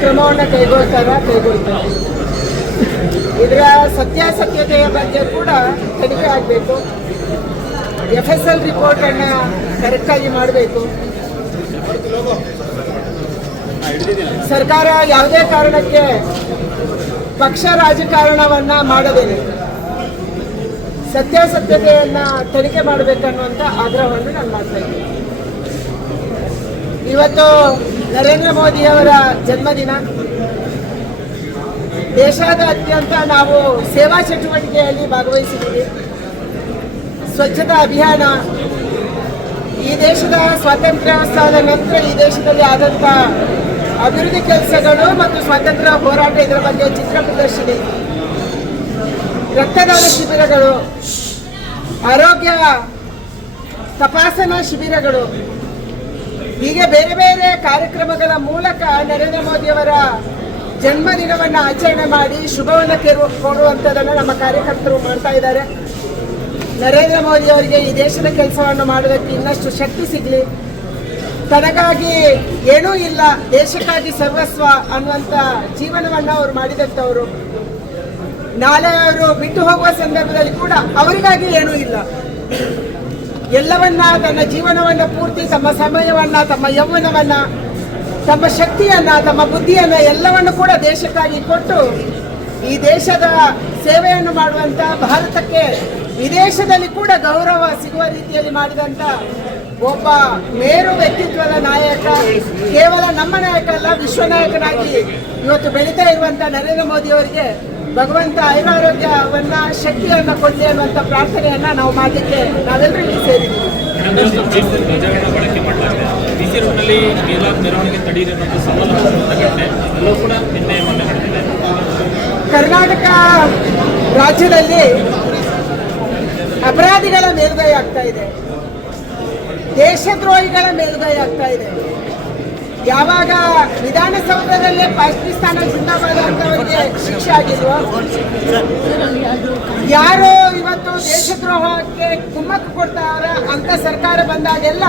ಕ್ರಮವನ್ನು ಕೈಗೊಳ್ತಾರೆ. ಇದರ ಸತ್ಯಾಸತ್ಯತೆಯ ಬಗ್ಗೆ ಕೂಡ ತನಿಖೆ ಆಗಬೇಕು. FSL ರಿಪೋರ್ಟನ್ನು ಕರೆಕ್ಟಾಗಿ ಮಾಡಬೇಕು. ಸರ್ಕಾರ ಯಾವುದೇ ಕಾರಣಕ್ಕೆ ಪಕ್ಷ ರಾಜಕಾರಣವನ್ನು ಮಾಡದೇನೆ ಸತ್ಯಾಸತ್ಯತೆಯನ್ನು ತನಿಖೆ ಮಾಡಬೇಕನ್ನುವಂಥ ಆಗ್ರಹವನ್ನು ನಾನು ಮಾಡ್ತಾ ಇದ್ದೀನಿ. ಇವತ್ತು ನರೇಂದ್ರ ಮೋದಿಯವರ ಜನ್ಮದಿನ. ದೇಶಾದ್ಯಂತ ನಾವು ಸೇವಾ ಚಟುವಟಿಕೆಯಲ್ಲಿ ಭಾಗವಹಿಸಿದ್ದೀವಿ. ಸ್ವಚ್ಛತಾ ಅಭಿಯಾನ, ಈ ದೇಶದ ಸ್ವಾತಂತ್ರ್ಯೋತ್ಸವದ ನಂತರ ಈ ದೇಶದಲ್ಲಿ ಆದಂಥ ಅಭಿವೃದ್ಧಿ ಕೆಲಸಗಳು ಮತ್ತು ಸ್ವಾತಂತ್ರ್ಯ ಹೋರಾಟ, ಇದರ ಬಗ್ಗೆ ಚಿತ್ರ ಪ್ರದರ್ಶನ, ರಕ್ತದಾನ ಶಿಬಿರಗಳು, ಆರೋಗ್ಯ ತಪಾಸಣಾ ಶಿಬಿರಗಳು, ಹೀಗೆ ಬೇರೆ ಬೇರೆ ಕಾರ್ಯಕ್ರಮಗಳ ಮೂಲಕ ನರೇಂದ್ರ ಮೋದಿಯವರ ಜನ್ಮದಿನವನ್ನು ಆಚರಣೆ ಮಾಡಿ ಶುಭವನ್ನು ಕೋರುವಂಥದ್ದನ್ನು ನಮ್ಮ ಕಾರ್ಯಕರ್ತರು ಮಾಡ್ತಾ ಇದ್ದಾರೆ. ನರೇಂದ್ರ ಮೋದಿ ಅವರಿಗೆ ಈ ದೇಶದ ಕೆಲಸವನ್ನು ಮಾಡೋದಕ್ಕೆ ಇನ್ನಷ್ಟು ಶಕ್ತಿ ಸಿಗಲಿ. ತನಗಾಗಿ ಏನೂ ಇಲ್ಲ, ದೇಶಕ್ಕಾಗಿ ಸರ್ವಸ್ವ ಅನ್ನುವಂಥ ಜೀವನವನ್ನು ಅವರು ಮಾಡಿದಂಥವರು. ನಾಳೆ ಅವರು ಬಿಟ್ಟು ಹೋಗುವ ಸಂದರ್ಭದಲ್ಲಿ ಕೂಡ ಅವರಿಗಾಗಿ ಏನೂ ಇಲ್ಲ, ಎಲ್ಲವನ್ನ ತನ್ನ ಜೀವನವನ್ನು ಪೂರ್ತಿ, ತಮ್ಮ ಸಮಯವನ್ನು, ತಮ್ಮ ಯೌವನವನ್ನು, ತಮ್ಮ ಶಕ್ತಿಯನ್ನು, ತಮ್ಮ ಬುದ್ಧಿಯನ್ನು ಎಲ್ಲವನ್ನು ಕೂಡ ದೇಶಕ್ಕಾಗಿ ಕೊಟ್ಟು ಈ ದೇಶದ ಸೇವೆಯನ್ನು ಮಾಡುವಂಥ, ಭಾರತಕ್ಕೆ ವಿದೇಶದಲ್ಲಿ ಕೂಡ ಗೌರವ ಸಿಗುವ ರೀತಿಯಲ್ಲಿ ಮಾಡಿದಂಥ ಒಬ್ಬ ಮೇರು ವ್ಯಕ್ತಿತ್ವದ ನಾಯಕ, ಕೇವಲ ನಮ್ಮ ನಾಯಕ ಅಲ್ಲ, ವಿಶ್ವ ನಾಯಕನಾಗಿ ಇವತ್ತು ಬೆಳೀತಾ ಇರುವಂಥ ನರೇಂದ್ರ ಮೋದಿ ಅವರಿಗೆ ಭಗವಂತ ಆಯುರಾರೋಗ್ಯವನ್ನ, ಶಕ್ತಿಯನ್ನು ಕೊಡಲಿ ಅನ್ನುವಂಥ ಪ್ರಾರ್ಥನೆಯನ್ನ ನಾವು ಮಾಡಲಿಕ್ಕೆ ನಾವೆಲ್ಲರೂ ಇಲ್ಲಿ ಸೇರಿದ್ದೀವಿ. ಕರ್ನಾಟಕ ರಾಜ್ಯದಲ್ಲಿ ಅಪರಾಧಿಗಳ ಮೇಲುಗೈ ಆಗ್ತಾ ಇದೆ, ದೇಶದ್ರೋಹಿಗಳ ಮೇಲುಗೈ ಆಗ್ತಾ ಇದೆ. ಯಾವಾಗ ವಿಧಾನಸೌಧದಲ್ಲೇ ಪಾಕಿಸ್ತಾನ ಜಿಂದಾಬಾದ್ ಅಂತವರಿಗೆ ಶಿಕ್ಷೆ ಆಗಿಲ್ವೋ, ಯಾರು ಇವತ್ತು ದೇಶದ್ರೋಹಕ್ಕೆ ಕುಮ್ಮಕ್ಕು ಕೊಡ್ತಾರ ಅಂತ ಸರ್ಕಾರ ಬಂದಾಗೆಲ್ಲ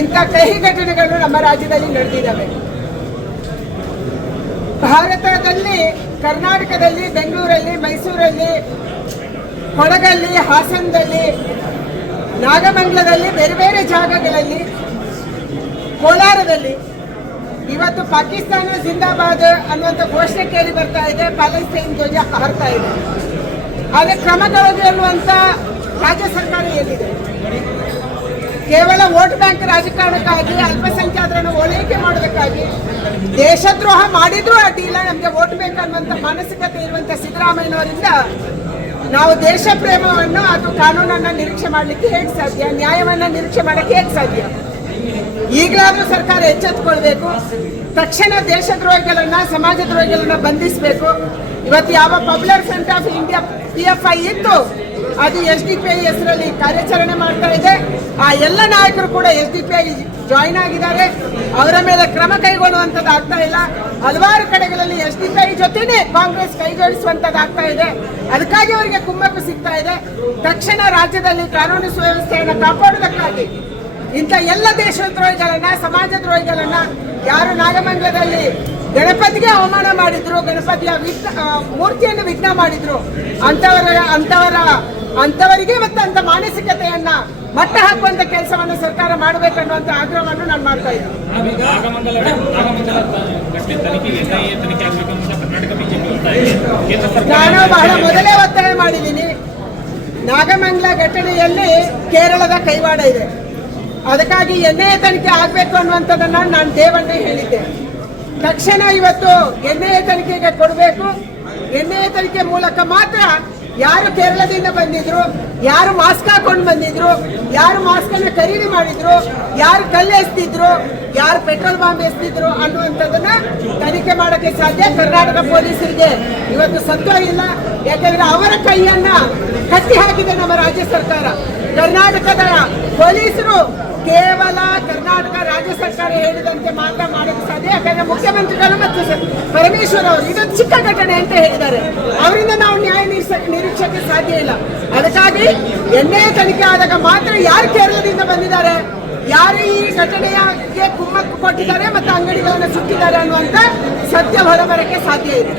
ಇಂಥ ಕಹಿ ಘಟನೆಗಳು ನಮ್ಮ ರಾಜ್ಯದಲ್ಲಿ ನಡೆದಿದ್ದಾವೆ. ಭಾರತದಲ್ಲಿ, ಕರ್ನಾಟಕದಲ್ಲಿ, ಬೆಂಗಳೂರಲ್ಲಿ, ಮೈಸೂರಲ್ಲಿ, ಕೊಡಗಲ್ಲಿ, ಹಾಸನದಲ್ಲಿ, ನಾಗಮಂಗಲದಲ್ಲಿ, ಬೇರೆ ಬೇರೆ ಜಾಗಗಳಲ್ಲಿ, ಕೋಲಾರದಲ್ಲಿ ಇವತ್ತು ಪಾಕಿಸ್ತಾನ ಜಿಂದಾಬಾದ್ ಅನ್ನುವಂಥ ಘೋಷಣೆ ಕೇಳಿ ಬರ್ತಾ ಇದೆ, ಪ್ಯಾಲೆಸ್ತೈನ್ ಧ್ವಜ ಹಾರ್ತಾ ಇದೆ. ಆದರೆ ಕ್ರಮಗಳು ಅನ್ನುವಂಥ ರಾಜ್ಯ ಸರ್ಕಾರ ಎಲ್ಲಿದೆ? ಕೇವಲ ವೋಟ್ ಬ್ಯಾಂಕ್ ರಾಜಕಾರಣಕ್ಕಾಗಿ, ಅಲ್ಪಸಂಖ್ಯಾತರನ್ನು ಓಲೈಕೆ ಮಾಡೋದಕ್ಕಾಗಿ ದೇಶದ್ರೋಹ ಮಾಡಿದ್ರೂ ಅಡ್ಡಿಲ್ಲ, ನಮಗೆ ವೋಟ್ ಬೇಕನ್ನುವಂಥ ಮಾನಸಿಕತೆ ಇರುವಂಥ ಸಿದ್ದರಾಮಯ್ಯನವರಿಂದ ನಾವು ದೇಶ ಪ್ರೇಮವನ್ನು ಅಥವಾ ಕಾನೂನನ್ನು ನಿರೀಕ್ಷೆ ಮಾಡಲಿಕ್ಕೆ ಹೇಗೆ ಸಾಧ್ಯ? ನ್ಯಾಯವನ್ನು ನಿರೀಕ್ಷೆ ಮಾಡೋಕ್ಕೆ ಹೇಗೆ ಸಾಧ್ಯ? ಈಗಲಾದರೂ ಸರ್ಕಾರ ಎಚ್ಚೆತ್ತುಕೊಳ್ಬೇಕು. ತಕ್ಷಣ ದೇಶದ್ರೋಹಿಗಳನ್ನ, ಸಮಾಜದ್ರೋಹಿಗಳನ್ನ ಬಂಧಿಸಬೇಕು. ಇವತ್ತು ಯಾವ popular front of India PFI ಇತ್ತು, ಅದು SDPI ಹೆಸರಲ್ಲಿ ಕಾರ್ಯಾಚರಣೆ ಮಾಡ್ತಾ ಇದೆ. ಆ ಎಲ್ಲ ನಾಯಕರು ಕೂಡ SDPI ಜಾಯಿನ್ ಆಗಿದ್ದಾರೆ. ಅವರ ಮೇಲೆ ಕ್ರಮ ಕೈಗೊಳ್ಳುವಂಥದ್ದು ಆಗ್ತಾ ಇಲ್ಲ. ಹಲವಾರು ಕಡೆಗಳಲ್ಲಿ SDPI ಜೊತೆನೇ ಕಾಂಗ್ರೆಸ್ ಕೈಜೋಡಿಸುವಂಥದ್ದು ಆಗ್ತಾ ಇದೆ. ಅದಕ್ಕಾಗಿ ಅವರಿಗೆ ಕುಮ್ಮಕ್ಕು ಸಿಗ್ತಾ ಇದೆ. ತಕ್ಷಣ ರಾಜ್ಯದಲ್ಲಿ ಕಾನೂನು ಸುವ್ಯವಸ್ಥೆಯನ್ನು ಕಾಪಾಡುವುದಕ್ಕಾಗಿ ಇಂಥ ಎಲ್ಲ ದೇಶದ್ರೋಹಿಗಳನ್ನ, ಸಮಾಜ ದ್ರೋಹಿಗಳನ್ನ, ಯಾರು ನಾಗಮಂಗಲದಲ್ಲಿ ಗಣಪತಿಗೆ ಅವಮಾನ ಮಾಡಿದ್ರು, ಗಣಪತಿಯ ಮೂರ್ತಿಯನ್ನು ವಿಘ್ನ ಮಾಡಿದ್ರು, ಅಂತವರಿಗೆ ಮತ್ತೆ ಅಂತ ಮಾನಸಿಕತೆಯನ್ನ ಮಟ್ಟ ಹಾಕುವಂತ ಕೆಲಸವನ್ನು ಸರ್ಕಾರ ಮಾಡಬೇಕನ್ನುವಂತ ಆಗ್ರಹವನ್ನು ನಾನು ಮಾಡ್ತಾ ಇದ್ದೀನಿ. ನಾನು ಬಹಳ ಮೊದಲೇ ಒತ್ತಾಯ ಮಾಡಿದ್ದೀನಿ. ನಾಗಮಂಗಲ ಘಟನೆಯಲ್ಲಿ ಕೇರಳದ ಕೈವಾಡ ಇದೆ, ಅದಕ್ಕಾಗಿ NIA ತನಿಖೆ ಆಗಬೇಕು ಅನ್ನುವಂಥದ್ದನ್ನ ನಾನು ದೇವಣ್ಣೆ ಹೇಳಿದ್ದೆ. ತಕ್ಷಣ ಇವತ್ತು NIA ತನಿಖೆಗೆ ಕೊಡಬೇಕು. NIA ತನಿಖೆ ಮೂಲಕ ಮಾತ್ರ ಯಾರು ಕೇರಳದಿಂದ ಬಂದಿದ್ರು, ಯಾರು ಮಾಸ್ಕ್ ಹಾಕೊಂಡು ಬಂದಿದ್ರು, ಯಾರು ಮಾಸ್ಕ್ ಅನ್ನು ಖರೀದಿ ಮಾಡಿದ್ರು, ಯಾರು ಕಲ್ಲು ಎಸ್ತಿದ್ರು, ಯಾರು ಪೆಟ್ರೋಲ್ ಬಾಂಬ್ ಎಸ್ತಿದ್ರು ಅನ್ನುವಂಥದ್ದನ್ನ ತನಿಖೆ ಮಾಡೋಕ್ಕೆ ಸಾಧ್ಯ. ಕರ್ನಾಟಕ ಪೊಲೀಸರಿಗೆ ಇವತ್ತು ಸತ್ವ ಇಲ್ಲ, ಯಾಕಂದ್ರೆ ಅವರ ಕೈಯನ್ನ ಕಟ್ಟಿ ಹಾಕಿದೆ ನಮ್ಮ ರಾಜ್ಯ ಸರ್ಕಾರ. ಕರ್ನಾಟಕದ ಪೊಲೀಸರು ಕೇವಲ ಕರ್ನಾಟಕ ರಾಜ್ಯ ಸರ್ಕಾರ ಹೇಳಿದಂತೆ ಮಾತ್ರ ಮಾಡೋಕ್ಕೆ ಸಾಧ್ಯ. ಯಾಕಂದ್ರೆ ಮುಖ್ಯಮಂತ್ರಿಗಳು ಮತ್ತು ಪರಮೇಶ್ವರ್ ಅವರು ಇದೊಂದು ಚಿಕ್ಕ ಘಟನೆ ಅಂತ ಹೇಳಿದ್ದಾರೆ, ಅವರಿಂದ ನಾವು ನ್ಯಾಯ ನಿರೀಕ್ಷೆಗೆ ಸಾಧ್ಯ ಇಲ್ಲ. ಅದಕ್ಕಾಗಿ NIA ತನಿಖೆ ಆದಾಗ ಮಾತ್ರ ಯಾರು ಕೇರಳದಿಂದ ಬಂದಿದ್ದಾರೆ ಯಾರು ಈ ಘಟನೆಗೆ ಕುಮ್ಮಕ್ಕು ಕೊಟ್ಟಿದ್ದಾರೆ ಮತ್ತು ಅಂಗಡಿಗಳನ್ನು ಸುಟ್ಟಿದ್ದಾರೆ ಅನ್ನುವಂಥ ಸತ್ಯ ಹೊರಬರಕ್ಕೆ ಸಾಧ್ಯ ಇದೆ.